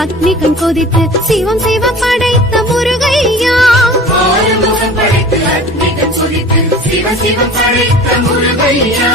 அக்னி கண் கொதித்து சிவம் சிவம் படைத்த முருகையா ஆறுமுகம் படைத்து அக்னி கண் கொதித்து சிவ சிவம் படைத்த முருகையா